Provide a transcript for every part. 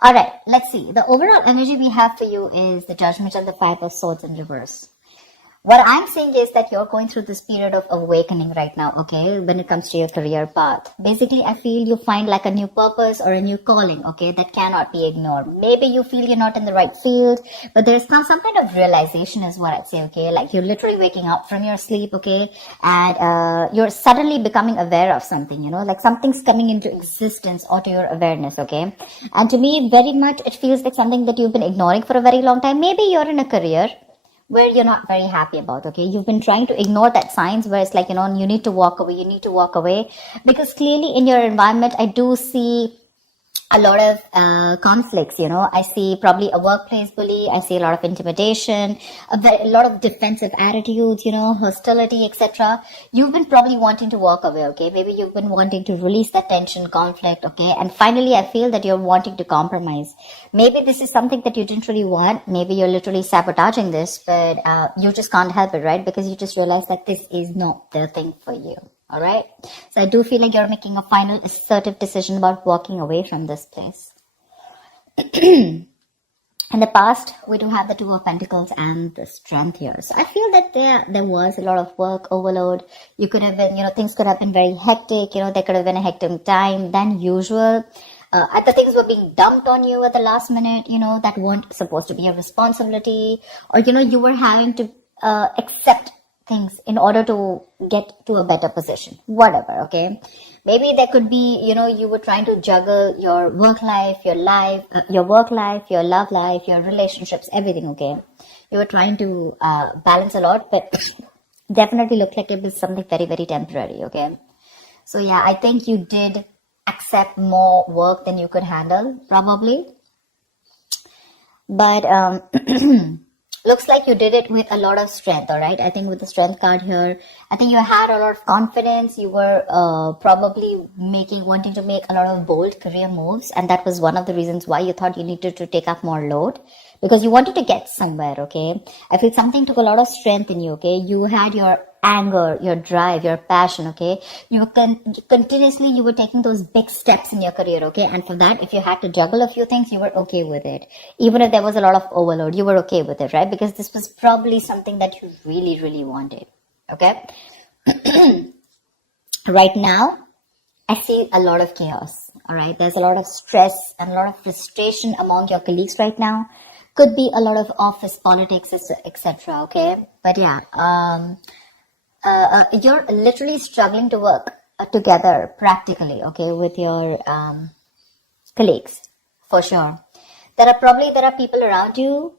All right, let's see. The overall energy we have for you is the Judgment and the Five of Swords in reverse. What I'm saying is that you're going through this period of awakening right now, okay, when it comes to your career path. Basically, I feel you find like a new purpose or a new calling, okay, that cannot be ignored. Maybe you feel you're not in the right field, but there's some kind of realization is what I'd say, okay, like you're literally waking up from your sleep, okay, and you're suddenly becoming aware of something, like something's coming into existence or to your awareness, okay. And to me, very much, it feels like something that you've been ignoring for a very long time. Maybe you're in a career where you're not very happy about, okay? You've been trying to ignore that signs where it's like, you need to walk away, because clearly in your environment, I do see a lot of conflicts, I see probably a workplace bully, I see a lot of intimidation, a lot of defensive attitudes, hostility, etc. You've been probably wanting to walk away, okay? Maybe you've been wanting to release that tension, conflict, okay? And finally, I feel that you're wanting to compromise. Maybe this is something that you didn't really want. Maybe you're literally sabotaging this, but you just can't help it, right? Because you just realize that this is not the thing for you. All right. So I do feel like you're making a final assertive decision about walking away from this place. In the past, we do have the Two of Pentacles and the Strength here. So I feel that there was a lot of work overload. You could have been, things could have been very hectic. There could have been a hectic time than usual. The things were being dumped on you at the last minute, that weren't supposed to be a responsibility. Or, you were having to accept things in order to get to a better position, whatever, okay? Maybe there could be, you were trying to juggle your work life, your love life, your relationships, everything, okay? You were trying to balance a lot, but definitely looked like it was something very, very temporary, okay? So yeah, I think you did accept more work than you could handle, probably. But looks like you did it with a lot of strength, all right? I think with the Strength card here, I think you had a lot of confidence. You were probably wanting to make a lot of bold career moves. And that was one of the reasons why you thought you needed to take up more load, because you wanted to get somewhere, okay? I feel something took a lot of strength in you, okay? You had your anger, your drive, your passion, okay? You were continuously, you were taking those big steps in your career, okay? And for that, if you had to juggle a few things, you were okay with it. Even if there was a lot of overload, you were okay with it, right? Because this was probably something that you really, really wanted, okay? Right now, I see a lot of chaos, all right? There's a lot of stress and a lot of frustration among your colleagues right now. Could be a lot of office politics, etc., okay? But yeah, you're literally struggling to work together practically, okay, with your colleagues, for sure. There are people around you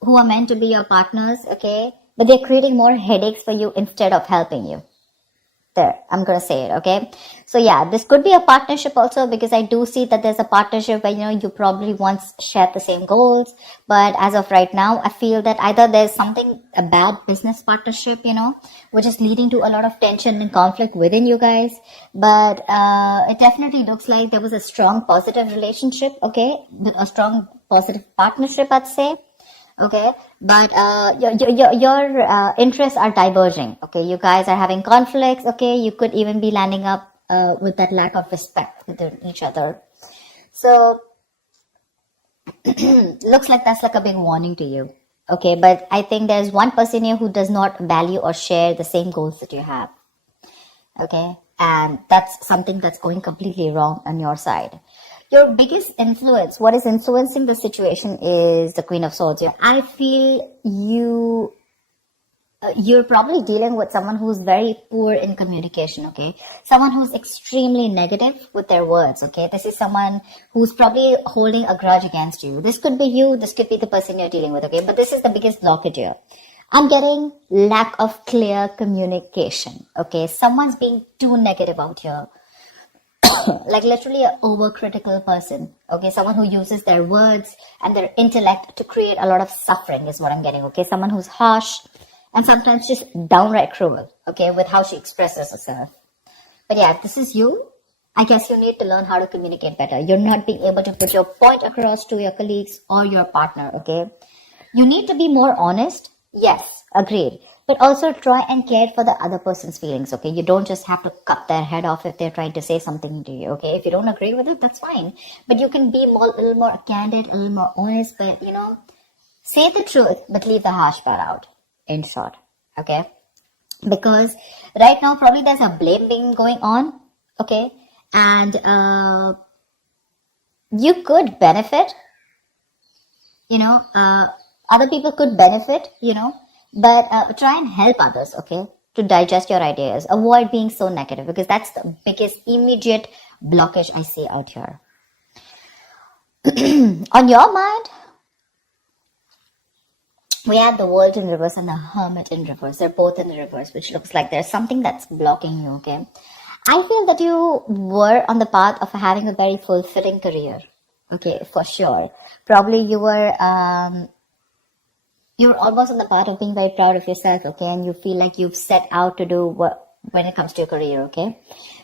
who are meant to be your partners, okay, but they're creating more headaches for you instead of helping you. There, I'm going to say it, okay? So yeah, this could be a partnership also, because I do see that there's a partnership where, you probably once shared the same goals. But as of right now, I feel that either there's a bad business partnership, which is leading to a lot of tension and conflict within you guys. But it definitely looks like there was a strong positive relationship, okay? A strong positive partnership, I'd say. Okay, but your interests are diverging. Okay, you guys are having conflicts. Okay, you could even be landing up with that lack of respect within each other. So looks like that's like a big warning to you. Okay, but I think there's one person here who does not value or share the same goals that you have. Okay, and that's something that's going completely wrong on your side. Your biggest influence, what is influencing the situation, is the Queen of Swords. I feel you're probably dealing with someone who's very poor in communication, okay? Someone who's extremely negative with their words, okay? This is someone who's probably holding a grudge against you. This could be you, this could be the person you're dealing with, okay? But this is the biggest blockage here. I'm getting lack of clear communication, okay? Someone's being too negative out here. Like literally an overcritical person, okay? Someone who uses their words and their intellect to create a lot of suffering is what I'm getting, okay? Someone who's harsh and sometimes just downright cruel, okay, with how she expresses herself. But yeah, if this is you, I guess you need to learn how to communicate better. You're not being able to put your point across to your colleagues or your partner, okay? You need to be more honest. Yes, agreed. but also try and care for the other person's feelings, okay? You don't just have to cut their head off if they're trying to say something to you, okay? If you don't agree with it, that's fine. But you can be a little more candid, a little more honest, but, say the truth, but leave the harsh part out, in short, okay? Because right now, probably there's a blame being going on, okay? And you could benefit, other people could benefit, but try and help others, okay, to digest your ideas. Avoid being so negative, because that's the biggest immediate blockage I see out here. On your mind, we have the World in reverse and the Hermit in reverse. They're both in the reverse, which looks like there's something that's blocking you, okay? I feel that you were on the path of having a very fulfilling career, okay, for sure. Probably you were almost on the path of being very proud of yourself, okay, and you feel like you've set out to do what when it comes to your career, okay?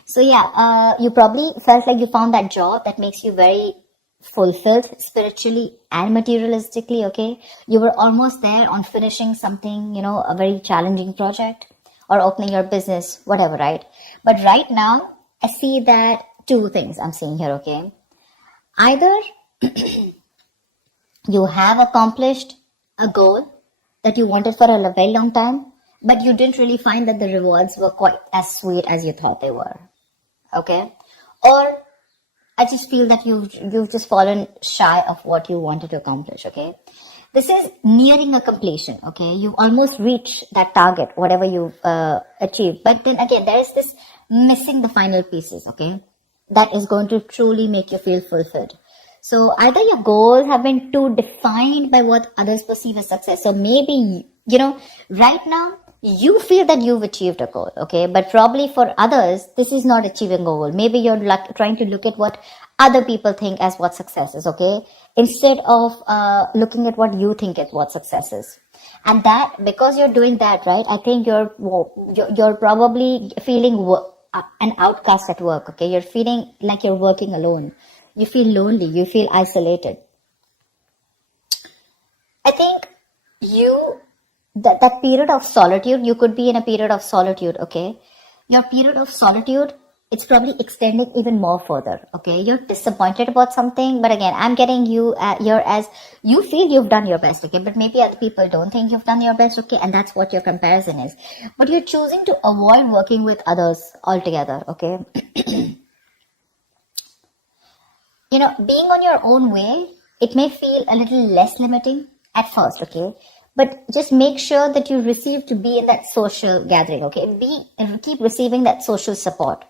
So yeah, you probably felt like you found that job that makes you very fulfilled spiritually and materialistically, okay? You were almost there on finishing something, a very challenging project or opening your business, whatever, right? But right now, I see that two things I'm seeing here, okay? Either you have accomplished a goal that you wanted for a very long time, but you didn't really find that the rewards were quite as sweet as you thought they were, okay? Or I just feel that you've just fallen shy of what you wanted to accomplish, okay? This is nearing a completion, okay? You've almost reached that target, whatever you've achieved. But then again, there is this missing the final pieces, okay? That is going to truly make you feel fulfilled. So either your goals have been too defined by what others perceive as success. So maybe, right now, you feel that you've achieved a goal, okay? But probably for others, this is not achieving a goal. Maybe you're trying to look at what other people think as what success is, okay? Instead of looking at what you think is what success is. And that, because you're doing that, right, I think you're probably feeling an outcast at work, okay? You're feeling like you're working alone. You feel lonely. You feel isolated. I think that period of solitude, you could be in a period of solitude, okay? Your period of solitude, it's probably extending even more further, okay? You're disappointed about something, but again, I'm getting you here as you feel you've done your best, okay? But maybe other people don't think you've done your best, okay? And that's what your comparison is. But you're choosing to avoid working with others altogether, okay? Being on your own way, it may feel a little less limiting at first, okay? But just make sure that you receive to be in that social gathering, okay? Keep receiving that social support.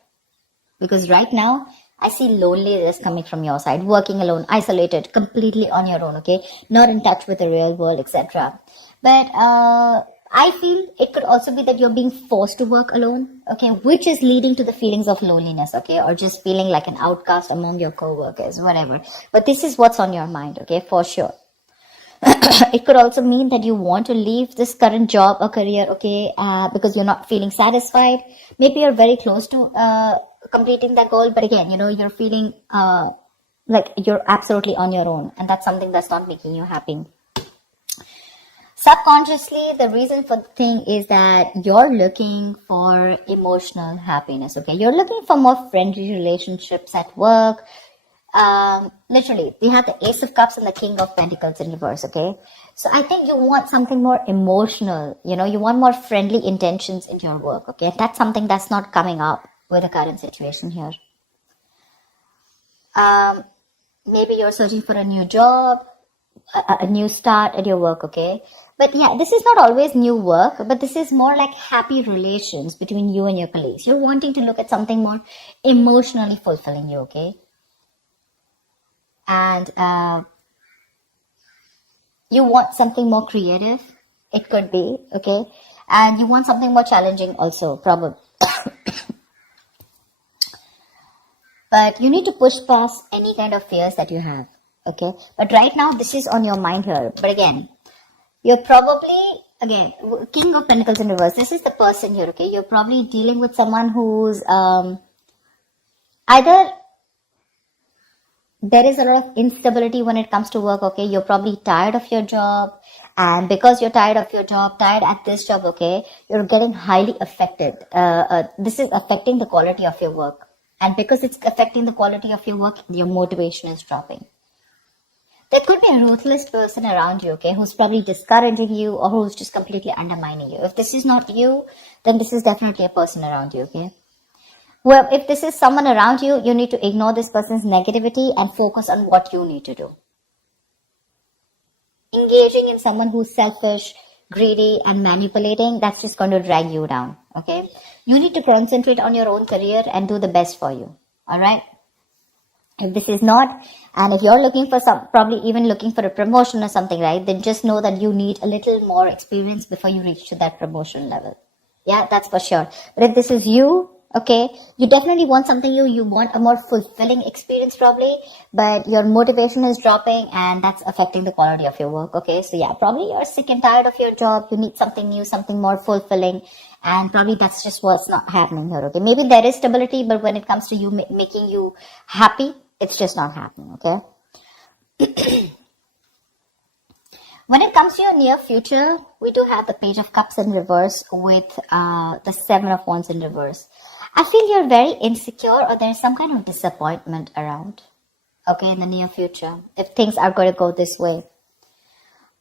Because right now, I see loneliness coming from your side, working alone, isolated, completely on your own, okay? Not in touch with the real world, etc. But I feel it could also be that you're being forced to work alone, okay? Which is leading to the feelings of loneliness, okay? Or just feeling like an outcast among your co-workers, whatever. But this is what's on your mind, okay? For sure. It could also mean that you want to leave this current job or career, okay, because you're not feeling satisfied. Maybe you're very close to completing that goal, but again, you're feeling like you're absolutely on your own, and that's something that's not making you happy. Subconsciously, the reason for the thing is that you're looking for emotional happiness, okay? You're looking for more friendly relationships at work. Literally, we have the Ace of Cups and the King of Pentacles in reverse, okay? So I think you want something more emotional, you want more friendly intentions in your work, okay? That's something that's not coming up with the current situation here. Maybe you're searching for a new job, a new start at your work, okay? But yeah, this is not always new work, but this is more like happy relations between you and your colleagues. You're wanting to look at something more emotionally fulfilling you, okay? And you want something more creative, it could be, okay? And you want something more challenging also, probably. But you need to push past any kind of fears that you have, okay? But right now, this is on your mind here. But again, you're probably, King of Pentacles in reverse. This is the person here, okay? You're probably dealing with someone who's either there is a lot of instability when it comes to work, okay? You're probably tired of your job. And because you're tired of your job, tired at this job, okay, you're getting highly affected. This is affecting the quality of your work. And because it's affecting the quality of your work, your motivation is dropping. There could be a ruthless person around you, okay, who's probably discouraging you or who's just completely undermining you. If this is not you, then this is definitely a person around you, okay? Well, if this is someone around you, you need to ignore this person's negativity and focus on what you need to do. Engaging in someone who's selfish, greedy, and manipulating, that's just going to drag you down, okay? You need to concentrate on your own career and do the best for you, all right? If this is not, and if you're looking for probably even looking for a promotion or something, right, then just know that you need a little more experience before you reach to that promotion level. Yeah, that's for sure. But if this is you, okay, you definitely want something you want a more fulfilling experience probably, but your motivation is dropping and that's affecting the quality of your work, okay? So yeah, probably you're sick and tired of your job, you need something new, something more fulfilling, and probably that's just what's not happening here, okay? Maybe there is stability, but when it comes to you making you happy, it's just not happening, okay? When it comes to your near future, we do have the Page of Cups in reverse with the Seven of Wands in reverse. I feel you're very insecure or there's some kind of disappointment around, okay, in the near future, if things are going to go this way.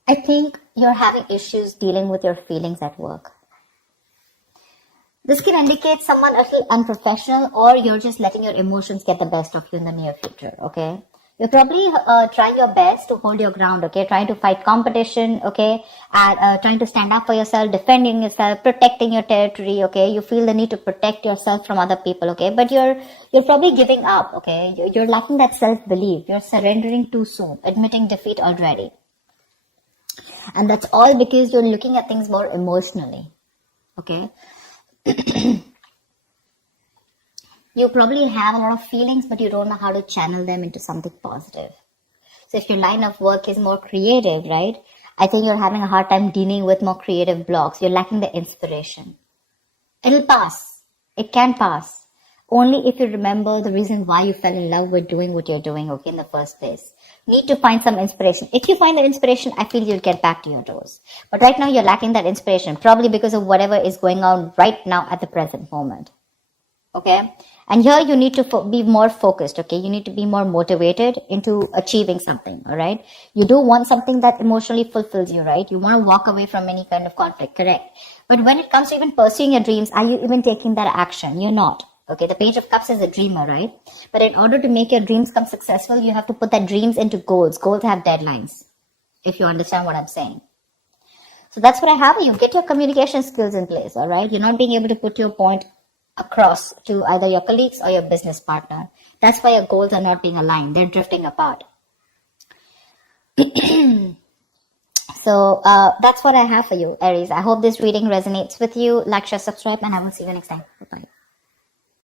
I think you're having issues dealing with your feelings at work. This can indicate someone a little unprofessional or you're just letting your emotions get the best of you in the near future, okay? You're probably trying your best to hold your ground, okay? Trying to fight competition, okay? And trying to stand up for yourself, defending yourself, protecting your territory, okay? You feel the need to protect yourself from other people, okay? But you're probably giving up, okay? You're lacking that self-belief. You're surrendering too soon, admitting defeat already. And that's all because you're looking at things more emotionally, okay? You probably have a lot of feelings, but you don't know how to channel them into something positive. So if your line of work is more creative, right? I think you're having a hard time dealing with more creative blocks. You're lacking the inspiration. It'll pass. It can pass. Only if you remember the reason why you fell in love with doing what you're doing, okay, in the first place. Need to find some inspiration. If you find the inspiration, I feel you'll get back to your doors. But right now, you're lacking that inspiration, probably because of whatever is going on right now at the present moment. Okay? And here you need to be more focused, okay? You need to be more motivated into achieving something, all right? You do want something that emotionally fulfills you, right? You want to walk away from any kind of conflict, correct? But when it comes to even pursuing your dreams, are you even taking that action? You're not. Okay, the Page of Cups is a dreamer, right? But in order to make your dreams come successful, you have to put that dreams into goals. Goals have deadlines, if you understand what I'm saying. So that's what I have. You get your communication skills in place, all right? You're not being able to put your point across to either your colleagues or your business partner. That's why your goals are not being aligned. They're drifting apart. So that's what I have for you, Aries. I hope this reading resonates with you. Like, share, subscribe, and I will see you next time. Bye-bye.